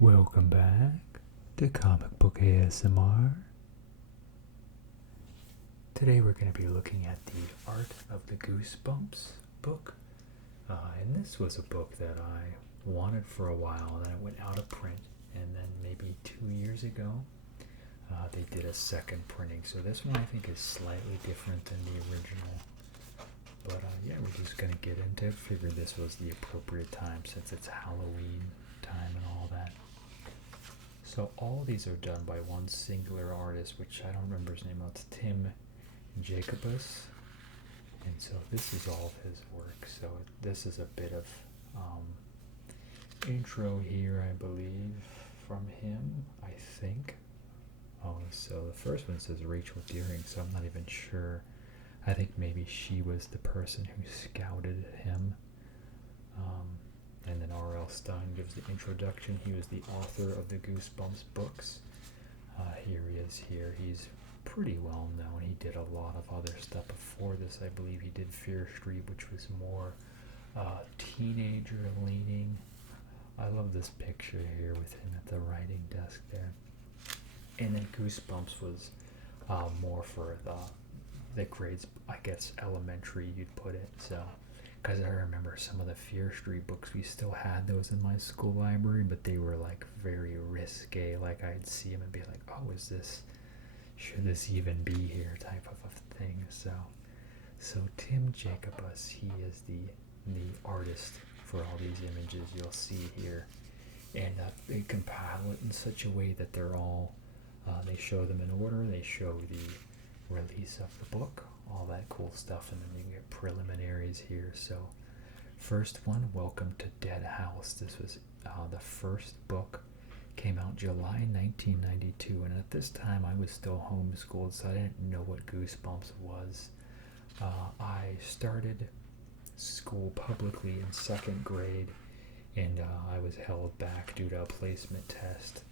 Welcome back to Comic Book ASMR. Today we're going to be looking at the Art of the Goosebumps book. And this was a book that I wanted for a while, and then it went out of print. And then maybe 2 years ago, they did a second printing. So this one I think is slightly different than the original. But yeah, we're just going to get into it. Figured this was the appropriate time since it's Halloween time and all that. So all these are done by one singular artist, which I don't remember his name. It's Tim Jacobus. And so this is all of his work. So this is a bit of intro here, I believe, from him, I think. Oh, so the first one says Rachel Deering, so I'm not even sure. I think maybe she was the person who scouted him. And then R.L. Stine gives the introduction. He was the author of the Goosebumps books. Here he is here. He's pretty well known. He did a lot of other stuff before this. I believe he did Fear Street, which was more teenager leaning. I love this picture here with him at the writing desk there. And then Goosebumps was more for the grades, I guess elementary you'd put it. So, because I remember some of the Fear Street books, we still had those in my school library, but they were like very risque. Like I'd see them and be like, oh, should this even be here type of a thing. So Tim Jacobus, he is the artist for all these images you'll see here. And they compile it in such a way that they're all, they show them in order. They show the release of the book, all that cool stuff, and then you get preliminaries here. So first one, Welcome to Dead House. This was the first book, came out July 1992, and at this time I was still homeschooled, so I didn't know what Goosebumps was. I started school publicly in second grade, and I was held back due to a placement test.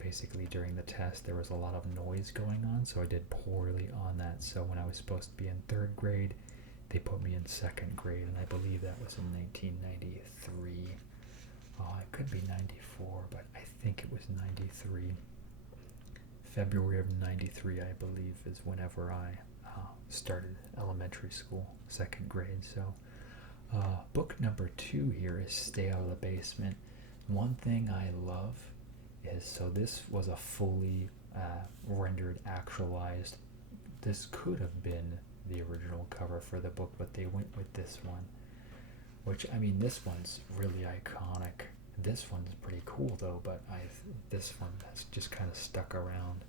Basically during the test there was a lot of noise going on, so I did poorly on that. So when I was supposed to be in third grade, they put me in second grade, and I believe that was in 1993. It could be 94, but I think it was 93. February of 93, I believe, is whenever I started elementary school, second grade. So book number 2 here is Stay Out of the Basement. One thing I love is, so this was a fully rendered, actualized. This could have been the original cover for the book, but they went with this one, which, I mean, this one's really iconic. This one's pretty cool though, but this one has just kind of stuck around.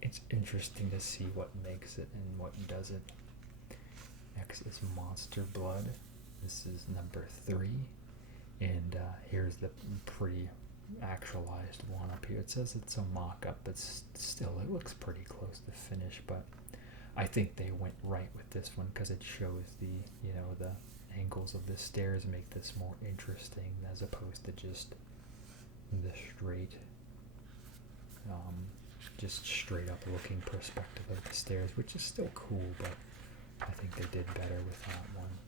It's interesting to see what makes it and what doesn't. Next is Monster Blood. This is number 3, and here's the pretty actualized one up here. It says it's a mock-up, but still it looks pretty close to finish. But I think they went right with this one because it shows the angles of the stairs, make this more interesting as opposed to just the straight up looking perspective of the stairs, which is still cool, but I think they did better with that one.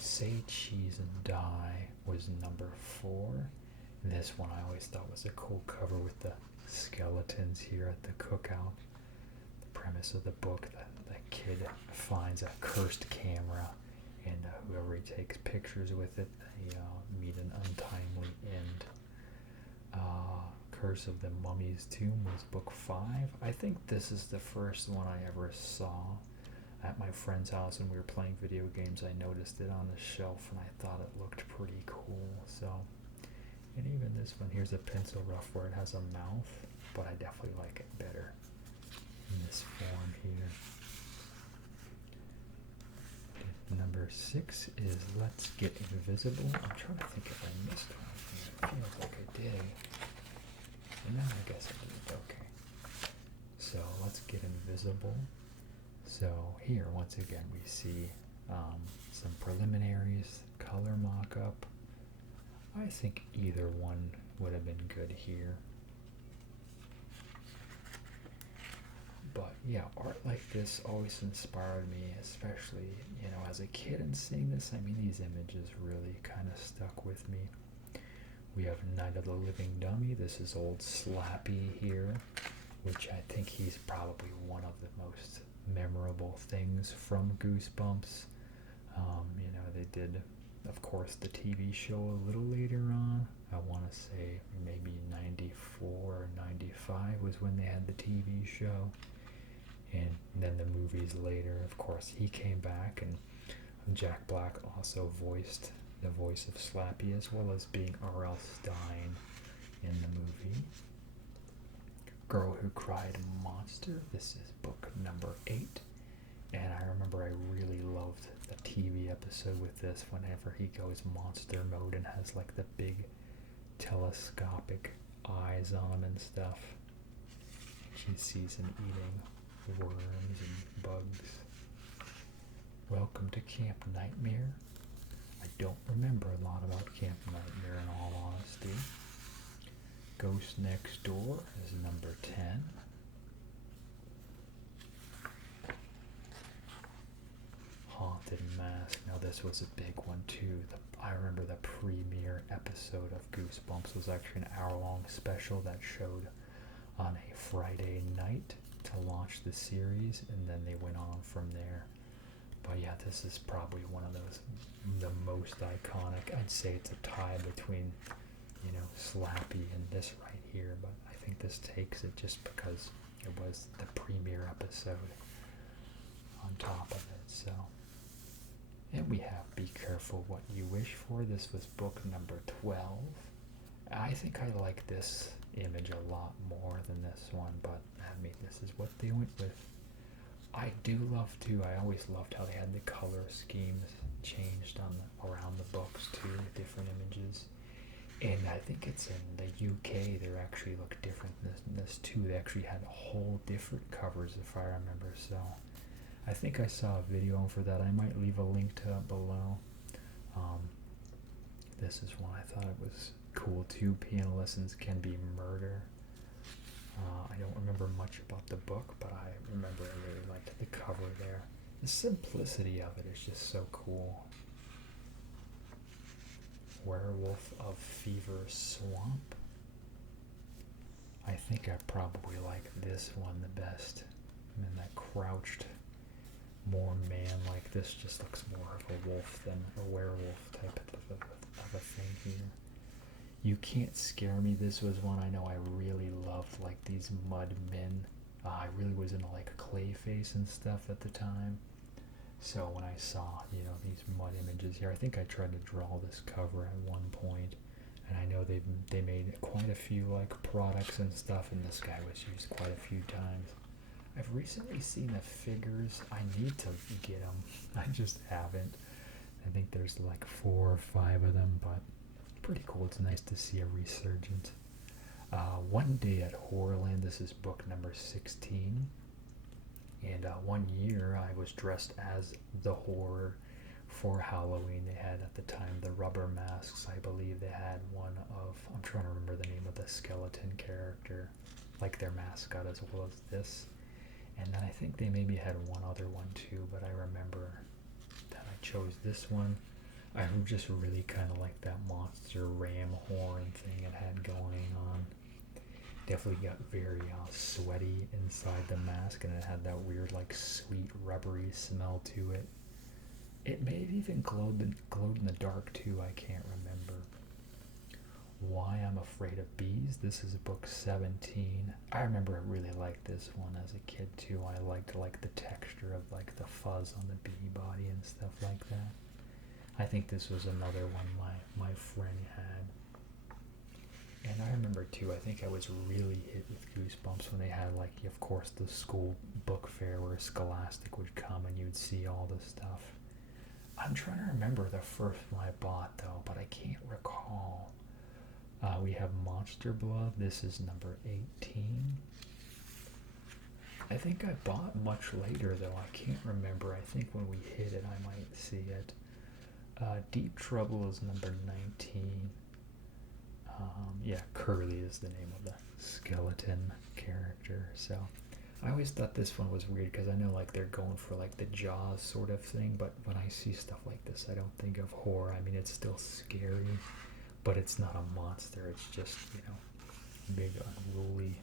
Say Cheese and Die was number 4. This one I always thought was a cool cover with the skeletons here at the cookout. The premise of the book, the kid finds a cursed camera, and whoever he takes pictures with it, they meet an untimely end. Curse of the Mummy's Tomb was book 5. I think this is the first one I ever saw at my friend's house when we were playing video games. I noticed it on the shelf and I thought it looked pretty cool. So, and even this one, here's a pencil rough where it has a mouth, but I definitely like it better in this form here. Number 6 is Let's Get Invisible. I'm trying to think if I missed one. It feels like I did. No, I guess I didn't. Okay. So Let's Get Invisible. So here, once again, we see some preliminaries, color mock-up. I think either one would have been good here. But yeah, art like this always inspired me, especially, as a kid, and seeing this, I mean, these images really kind of stuck with me. We have Night of the Living Dummy. This is old Slappy here, which I think he's probably one of the most memorable things from Goosebumps. They did, of course, the TV show a little later on. I want to say maybe 94 or 95 was when they had the TV show. And then the movies later, of course, he came back, and Jack Black also voiced the voice of Slappy, as well as being R.L. Stine in the movie. Girl Who Cried Monster. This is book number 8. And I remember I really loved the TV episode with this, whenever he goes monster mode and has like the big telescopic eyes on him and stuff. She sees him eating worms and bugs. Welcome to Camp Nightmare. I don't remember a lot about Camp Nightmare, in all honesty. Ghost Next Door is number 10. Haunted Mask. Now this was a big one too. I remember the premiere episode of Goosebumps was actually an hour-long special that showed on a Friday night to launch the series, and then they went on from there. But yeah, this is probably one of those, the most iconic. I'd say it's a tie between, Slappy and this right here, but I think this takes it just because it was the premiere episode on top of it. So, and we have Be Careful What You Wish For. This was book number 12. I think I like this image a lot more than this one, but I mean, this is what they went with. I do love too, I always loved how they had the color schemes changed around the books too, with different images. And I think it's in the UK, they actually look different than this too. They actually had whole different covers, if I remember. So I think I saw a video for that. I might leave a link to it below. This is one I thought it was cool too. Piano Lessons Can Be Murder. I don't remember much about the book, but I remember I really liked the cover there. The simplicity of it is just so cool. Werewolf of Fever Swamp. I think I probably like this one the best. And then that crouched, more man-like. This just looks more of a wolf than a werewolf type of a thing here. You Can't Scare Me. This was one I know I really loved, like these mud men. I really was into like Clayface and stuff at the time. So when I saw, these mud images here, I think I tried to draw this cover at one point, and I know they made quite a few like products and stuff, and this guy was used quite a few times. I've recently seen the figures. I need to get them. I just haven't. I think there's like 4 or 5 of them, but pretty cool. It's nice to see a resurgence. One Day at Horrorland. This is book number 16. And one year I was dressed as the horror for Halloween. They had at the time the rubber masks. I believe they had one of, I'm trying to remember the name of the skeleton character, like their mascot, as well as this. And then I think they maybe had one other one too, but I remember that I chose this one. I just really kind of like that monster ram horn thing it had going on. Definitely got very sweaty inside the mask, and it had that weird like sweet rubbery smell to it. It may have even glowed in the dark too, I can't remember. Why I'm Afraid of Bees. This is book 17. I remember I really liked this one as a kid too. I liked like the texture of like the fuzz on the bee body and stuff like that. I think this was another one my friend had. And I remember too, I think I was really hit with Goosebumps when they had like, of course, the school book fair where Scholastic would come and you'd see all this stuff. I'm trying to remember the first one I bought though, but I can't recall. We have Monster Blood. This is number 18. I think I bought much later though. I can't remember. I think when we hit it, I might see it. Deep Trouble is number 19. Yeah, Curly is the name of the skeleton character. So I always thought this one was weird because I know like they're going for like the Jaws sort of thing, but when I see stuff like this, I don't think of horror. I mean, it's still scary, but it's not a monster. It's just, you know, big unruly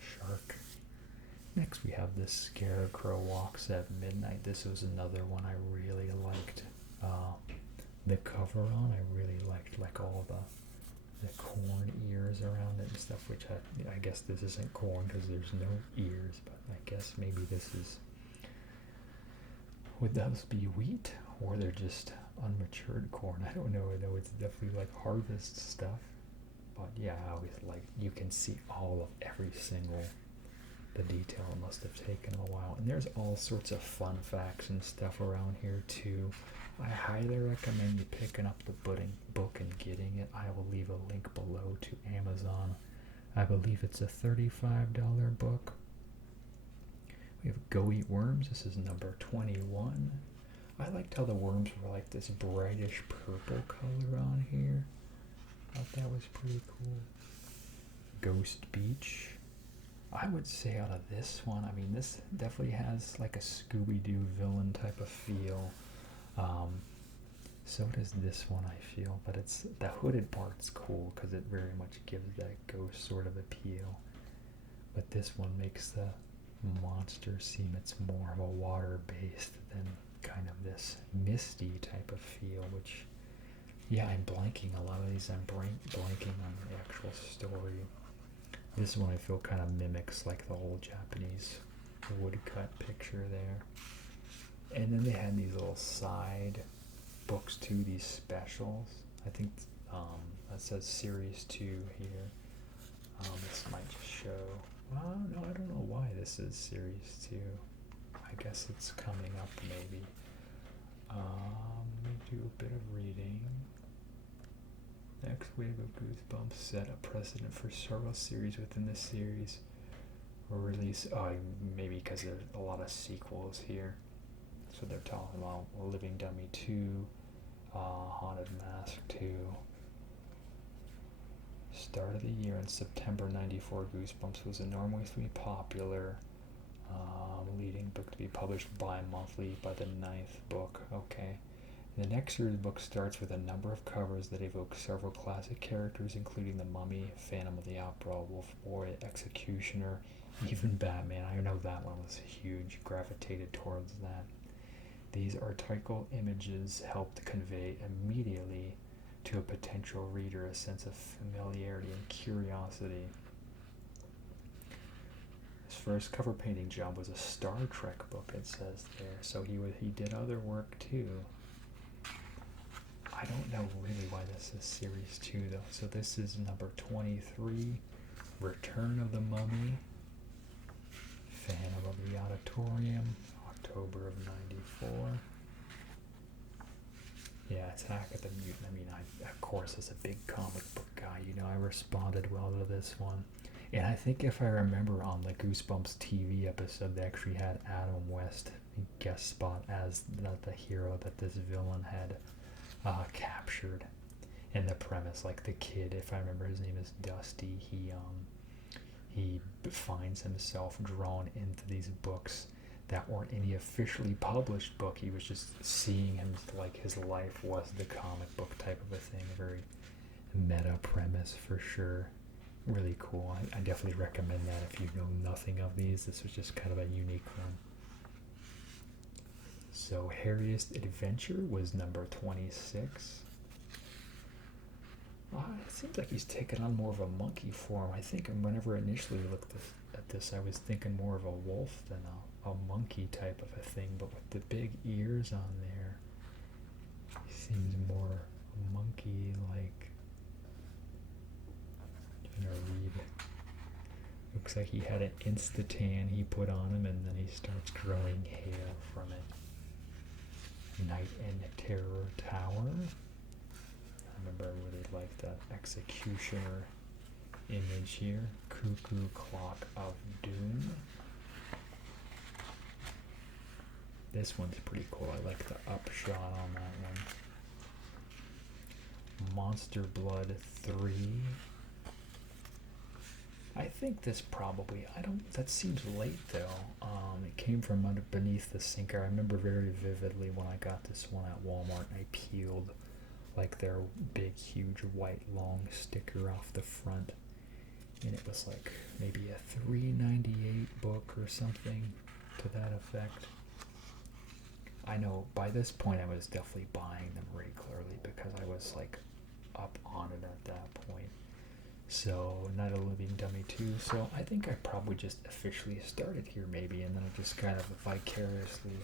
shark. Next we have this Scarecrow Walks at Midnight. This was another one I really liked. The cover on, I really liked, like all the corn ears around it and stuff, which I guess this isn't corn because there's no ears, but I guess maybe this is, would those be wheat or they're just unmatured corn? I don't know. I know it's definitely like harvest stuff, but yeah, I always like, you can see all of every single, the detail. It must have taken a while, and there's all sorts of fun facts and stuff around here too. I highly recommend you picking up the book and getting it. I will leave a link below to Amazon. I believe it's a $35 book. We have Go Eat Worms. This is number 21. I liked how the worms were like this brightish purple color on here. I thought that was pretty cool. Ghost Beach. I would say out of this one, I mean, this definitely has like a Scooby-Doo villain type of feel. So does this one, I feel, but it's, the hooded part's cool because it very much gives that ghost sort of appeal. But this one makes the monster seem it's more of a water-based than kind of this misty type of feel, which, yeah, I'm blanking a lot of these. I'm blanking on the actual story. This one I feel kind of mimics like the old Japanese woodcut picture there. And then they had these little side books too, these specials. I think that says series 2 here. This might just show, well, no, I don't know why this is series 2. I guess it's coming up maybe. Let me do a bit of reading. Next wave of Goosebumps set a precedent for several series within the series. Release, maybe because there's a lot of sequels here. So they're talking about Living Dummy 2, Haunted Mask 2. Start of the year in September '94, Goosebumps was enormously popular, leading book to be published bi-monthly by the 9th book. Okay. The next year's book starts with a number of covers that evoke several classic characters, including the Mummy, Phantom of the Opera, Wolf Boy, Executioner, even Batman. I know that one was huge, gravitated towards that. These archetypal images helped convey immediately to a potential reader a sense of familiarity and curiosity. His first cover painting job was a Star Trek book, it says there, so he did other work too. I don't know really why this is series 2 though. So this is number 23, Return of the Mummy, Phantom of the Auditorium, October of '94. Yeah, Attack of the Mutant. I mean, of course, as a big comic book guy, you know, I responded well to this one. And I think if I remember on the Goosebumps TV episode, they actually had Adam West guest spot as the hero that this villain had captured. And the premise, like the kid, if I remember, his name is Dusty, he finds himself drawn into these books that weren't any officially published book. He was just seeing him like his life was the comic book type of a thing. A very meta premise for sure. Really cool. I definitely recommend that if you know nothing of these. This was just kind of a unique one. So Harriest Adventure was number 26. It seems like he's taken on more of a monkey form. I think whenever I initially looked at this, I was thinking more of a wolf than a monkey type of a thing, but with the big ears on there, he seems more monkey-like. I'm gonna read. Looks like he had an Insta-tan he put on him, and then he starts growing hair from it. Night and Terror Tower. I remember I really liked that Executioner image here. Cuckoo Clock of Doom. This one's pretty cool. I like the upshot on that one. Monster Blood 3. I think this probably, that seems late though. It came from beneath the sink. I remember very vividly when I got this one at Walmart and I peeled like their big, huge, white, long sticker off the front. And it was like maybe a $3.98 book or something to that effect. I know by this point I was definitely buying them regularly because I was like up on it at that point. So Night of the Living Dummy 2. So I think I probably just officially started here maybe, and then I just kind of vicariously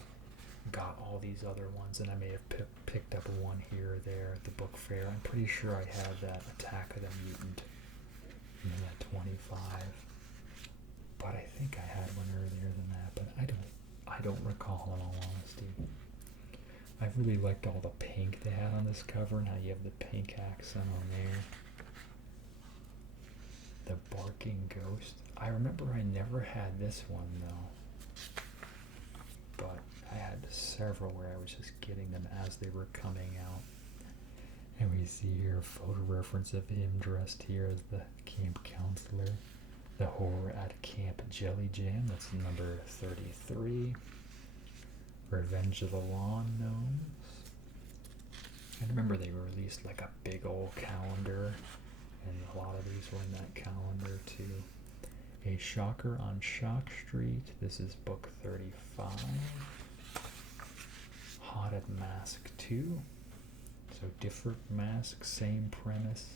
got all these other ones, and I may have picked up one here or there at the book fair. I'm pretty sure I had that Attack of the Mutant at 25, but I think I had one earlier than that, but I don't recall in all honesty. I really liked all the pink they had on this cover, and how you have the pink accent on there. The Barking Ghost. I remember I never had this one though, but I had several where I was just getting them as they were coming out. And we see here a photo reference of him dressed here as the camp counselor. The Horror at Camp Jelly Jam, that's number 33. Revenge of the Lawn Gnomes. I remember they released like a big old calendar, and a lot of these were in that calendar too. A Shocker on Shock Street, this is book 35. Haunted Mask 2. So different mask, same premise.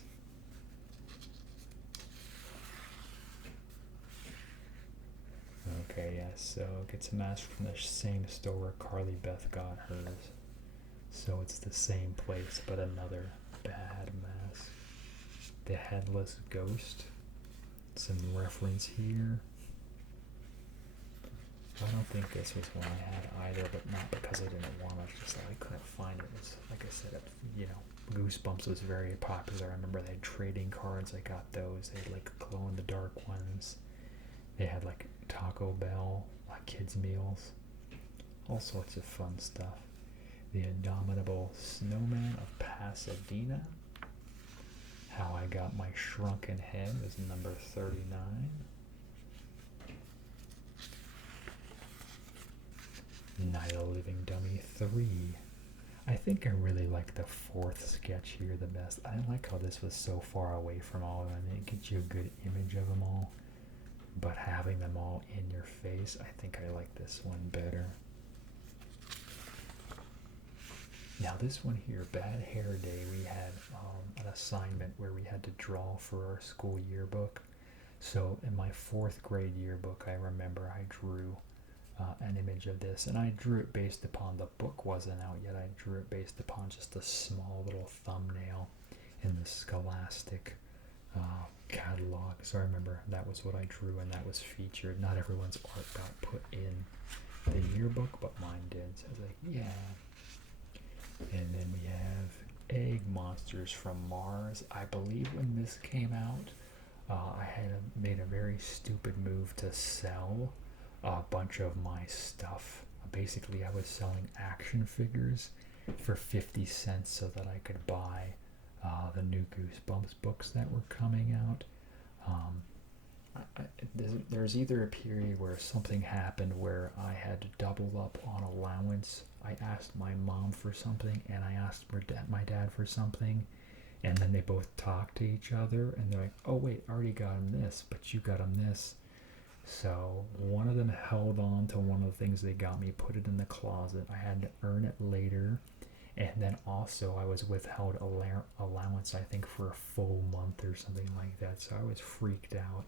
Okay, yes, so gets a mask from the same store where Carly Beth got hers. So it's the same place, but another bad mask. The Headless Ghost. Some reference here. I don't think this was one I had either, but not because I didn't want it, just that I couldn't find it. It was, like I said, Goosebumps was very popular. I remember they had trading cards. I got those. They had like glow-in-the-dark ones. They had like Taco Bell, like kids' meals. All sorts of fun stuff. The Indomitable Snowman of Pasadena. How I Got My Shrunken Head is number 39. Night of the Living Dummy 3. I think I really like the fourth sketch here the best. I like how this was so far away from all of them. It gets you a good image of them all. But having them all in your face, I think I like this one better. Now this one here, Bad Hair Day, we had an assignment where we had to draw for our school yearbook. So in my 4th grade yearbook, I remember I drew an image of this, and I drew it based upon, the book wasn't out yet, I drew it based upon just a small little thumbnail in the Scholastic catalog. So I remember that was what I drew, and that was featured. Not everyone's art got put in the yearbook, but mine did. So I was like, yeah. And then we have Egg Monsters from Mars. I believe when this came out, I had made a very stupid move to sell a bunch of my stuff. Basically, I was selling action figures for 50 cents so that I could buy the new Goosebumps books that were coming out. There's either a period where something happened where I had to double up on allowance. I asked my mom for something, and I asked my dad for something, and then they both talked to each other, and they're like, oh wait, I already got him this, but you got him this. So one of them held on to one of the things they got me, put it in the closet. I had to earn it later. And then also I was withheld allowance, I think, for a full month or something like that. So I was freaked out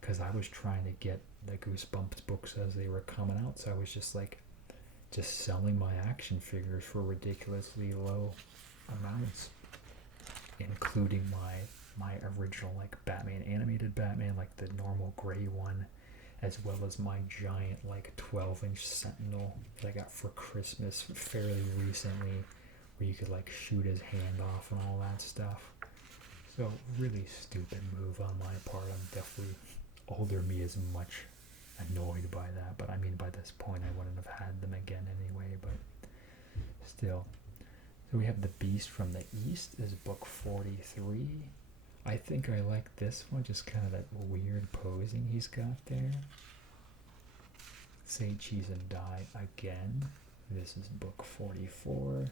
because I was trying to get the Goosebumps books as they were coming out. So I was just selling my action figures for ridiculously low amounts, including my original like Batman, animated Batman, like the normal gray one, as well as my giant like 12-inch Sentinel that I got for Christmas fairly recently, where you could like shoot his hand off and all that stuff. So really stupid move on my part. I'm definitely, older me is much annoyed by that, but I mean by this point I wouldn't have had them again anyway, but still. So we have The Beast from the East is book 43. I think I like this one, just kind of that weird posing he's got there. Say Cheese and Die Again. This is book 44.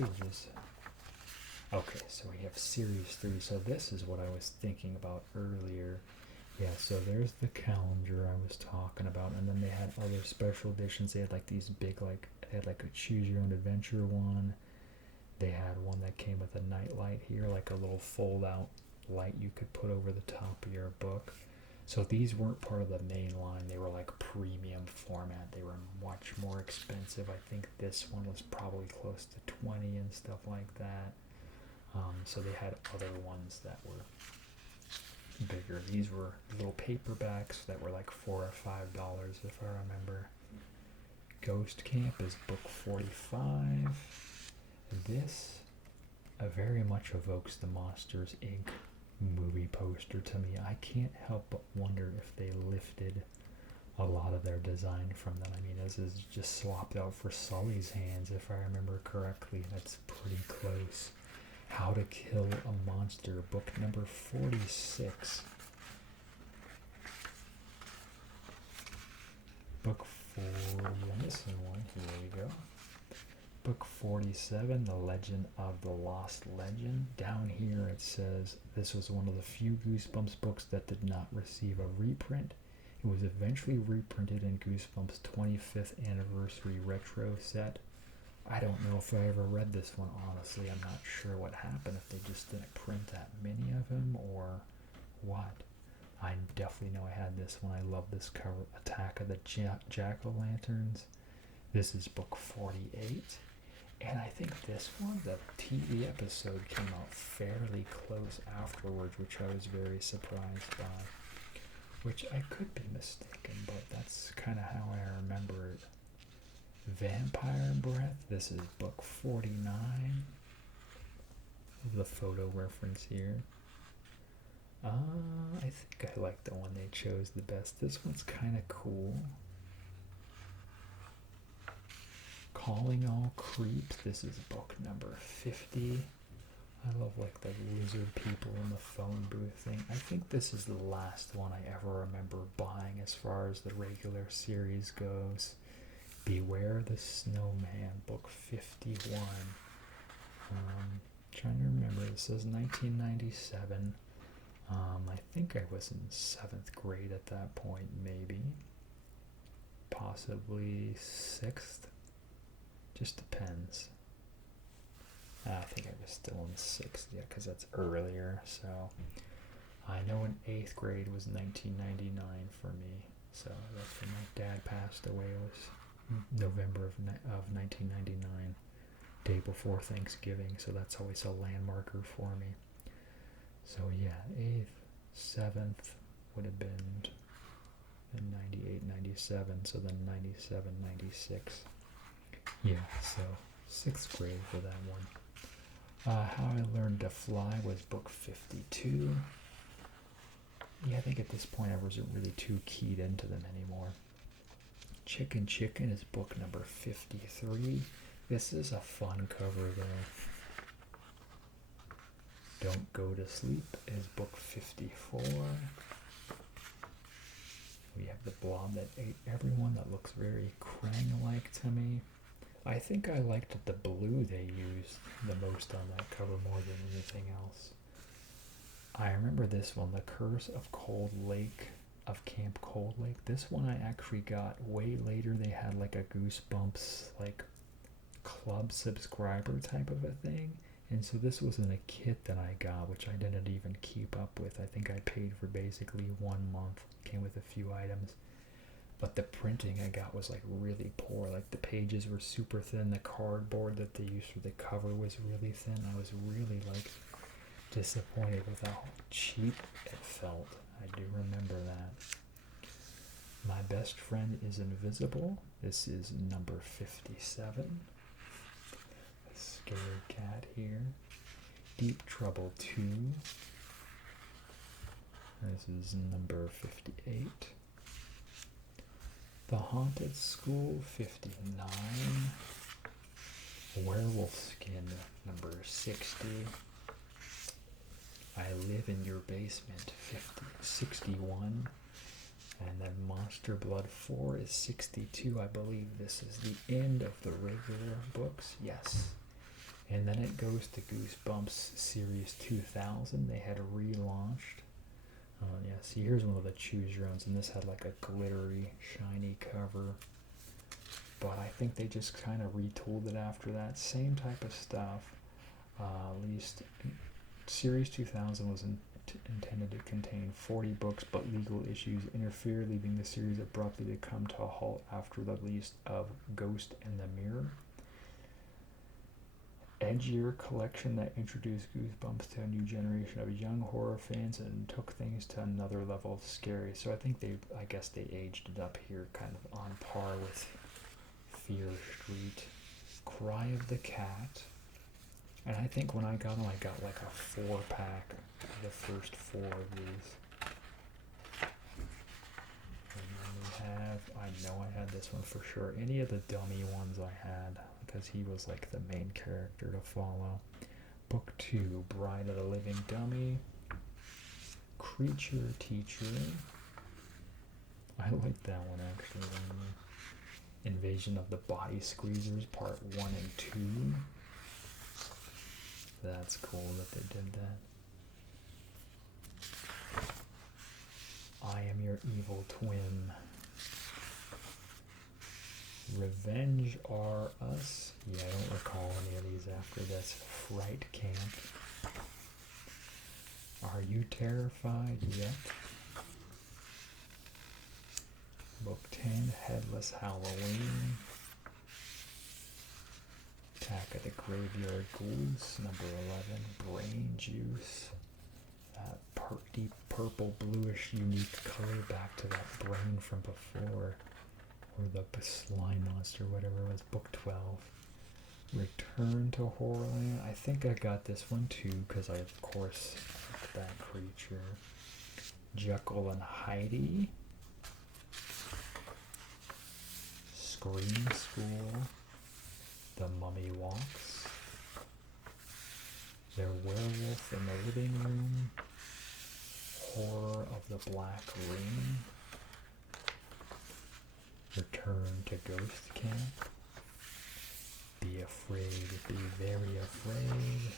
pages. Okay, so we have series 3. So this is what I was thinking about earlier. Yeah, so there's the calendar I was talking about, and then they had other special editions. They had like these big, like, they had like a choose your own adventure one. They had one that came with a night light here, like a little fold out light you could put over the top of your book. So these weren't part of the main line. They were like premium format. They were much more expensive. I think this one was probably close to 20 and stuff like that. So they had other ones that were bigger. These were little paperbacks that were like $4 or $5 if I remember. Ghost Camp is book 45. This very much evokes the Monsters Inc. movie poster to me. I can't help but wonder if they lifted a lot of their design from them. I mean, this is just swapped out for Sully's hands if I remember correctly. That's pretty close. How to Kill a Monster, book number 46. Book 40, I'm missing one, here we go. Book 47, The Legend of the Lost Legend. Down here it says, this was one of the few Goosebumps books that did not receive a reprint. It was eventually reprinted in Goosebumps' 25th anniversary retro set. I don't know if I ever read this one, honestly. I'm not sure what happened, if they just didn't print that many of them or what. I definitely know I had this one. I love this cover, Attack of the Jack-o'-lanterns. This is book 48. And I think this one, the TV episode, came out fairly close afterwards, which I was very surprised by. Which I could be mistaken, but that's kind of how I remember it. Vampire Breath, this is book 49. The photo reference here. I think I like the one they chose the best. This one's kind of cool. Calling All Creeps, this is book number 50. I love like the lizard people in the phone booth thing. I think this is the last one I ever remember buying as far as the regular series goes. Beware the Snowman, book 51. Trying to remember, this says 1997. I think I was in 7th grade at that point, maybe. Possibly 6th. Just depends. I think I was still in 6th, yeah, because that's earlier. So I know in 8th grade was 1999 for me. So that's when my dad passed away. It was November of 1999, day before Thanksgiving. So that's always a landmarker for me. So yeah, 8th, 7th would have been in 98, 97. So then 97, 96. Yeah, so 6th grade for that one. How I Learned to Fly was book 52. Yeah, I think at this point I wasn't really too keyed into them anymore. Chicken Chicken is book number 53. This is a fun cover though. Don't Go to Sleep is book 54. We have the Blob That Ate Everyone, that looks very Krang-like to me. I think I liked the blue they used the most on that cover more than anything else. I remember this one, The Curse of Cold Lake, of Camp Cold Lake. This one I actually got way later. They had like a Goosebumps like club subscriber type of a thing. And so this was in a kit that I got, which I didn't even keep up with. I think I paid for basically 1 month. Came with a few items. But the printing I got was like really poor. Like the pages were super thin. The cardboard that they used for the cover was really thin. I was really like disappointed with how cheap it felt. I do remember that. My Best Friend is Invisible. This is number 57. A scared cat here. Deep Trouble 2. This is number 58. The Haunted School, 59. Werewolf Skin, number 60. I Live in Your Basement, 61. And then Monster Blood 4 is 62. I believe this is the end of the regular books. Yes. And then it goes to Goosebumps Series 2000. They had relaunched. Yeah, see, here's one of the choose your owns, and this had like a glittery, shiny cover. But I think they just kind of retooled it after that. Same type of stuff. At least Series 2000 was intended to contain 40 books, but legal issues interfered, leaving the series abruptly to come to a halt after the release of Ghost in the Mirror. Edgier collection that introduced Goosebumps to a new generation of young horror fans and took things to another level of scary. So I guess they aged it up here, kind of on par with Fear Street. Cry of the Cat. And I think when I got them, I got like a 4-pack of the first 4 of these. And then we have, I know I had this one for sure. Any of the dummy ones I had, because he was like the main character to follow. Book 2, Bride of the Living Dummy. Creature Teacher. I like that one actually. Invasion of the Body Squeezers, Part 1 and 2. That's cool that they did that. I Am Your Evil Twin. Revenge Are Us. Yeah, I don't recall any of these after this. Fright Camp. Are You Terrified Yet? Book 10, Headless Halloween. Attack of the Graveyard Ghouls, number 11, Brain Juice. Deep purple, bluish, unique color, back to that brain from before. Or the slime monster, whatever it was. Book 12, Return to Horrorland. I think I got this one too, because I, of course, liked that creature. Jekyll and Heidi. Scream School. The Mummy Walks. Their Werewolf in the Living Room. Horror of the Black Ring. Return to Ghost Camp. Be Afraid, Be Very Afraid.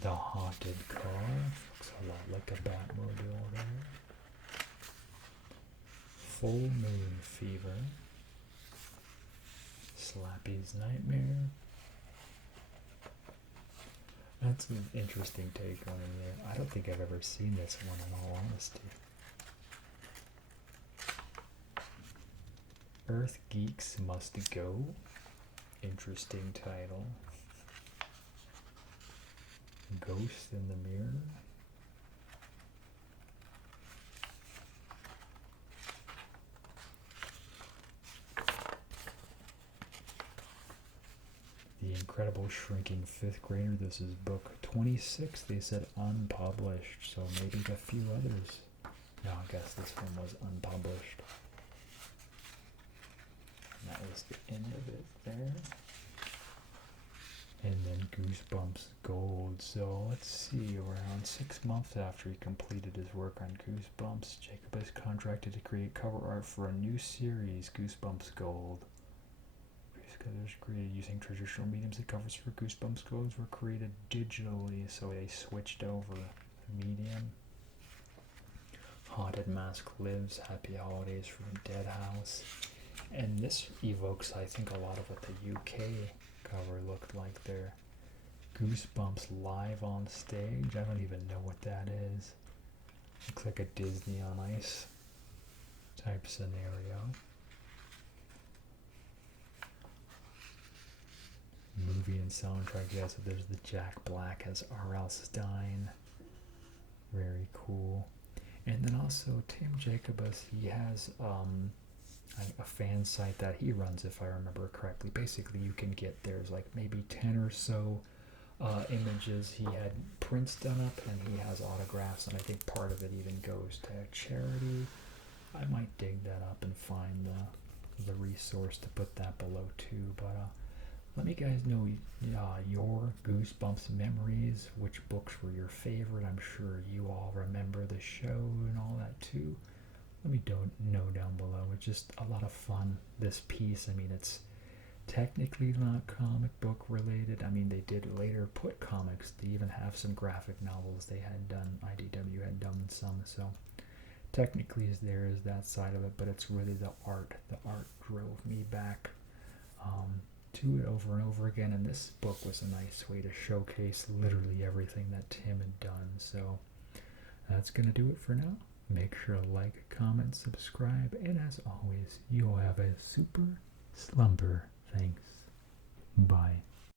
The Haunted Car. Looks a lot like a Batmobile there. Full Moon Fever. Slappy's Nightmare. That's an interesting take on it there. I don't think I've ever seen this one in all honesty. Earth Geeks Must Go. Interesting title. Ghost in the Mirror. The Incredible Shrinking Fifth Grader. This is book 26. They said unpublished, so maybe a few others. No, I guess this one was unpublished. And that was the end of it there. And then Goosebumps Gold. So let's see, around 6 months after he completed his work on Goosebumps, Jacob is contracted to create cover art for a new series, Goosebumps Gold. Covers created using traditional mediums. The covers for Goosebumps Gold were created digitally, so they switched over the medium. Haunted Mask Lives, Happy Holidays from Dead House. And this evokes, I think, a lot of what the UK cover looked like there. Goosebumps Live on Stage. I don't even know what that is. Looks like a Disney on Ice type scenario. Movie and soundtrack, yeah, so there's the Jack Black as R.L. Stein. Very cool. And then also Tim Jacobus, he has a fan site that he runs, if I remember correctly. Basically, you can get, there's like maybe 10 or so images. He had prints done up, and he has autographs, and I think part of it even goes to charity. I might dig that up and find the resource to put that below too, but let me guys know your Goosebumps memories, which books were your favorite. I'm sure you all remember the show and all that too. Let me know down below. It's just a lot of fun, this piece. I mean, it's technically not comic book related. I mean, they did later put comics. They even have some graphic novels they had done. IDW had done some, so technically there is that side of it, but it's really the art. The art drove me back to it over and over again, and this book was a nice way to showcase literally everything that Tim had done. So that's going to do it for now. Make sure to like, comment, subscribe, and as always, you'll have a super slumber. Thanks. Bye.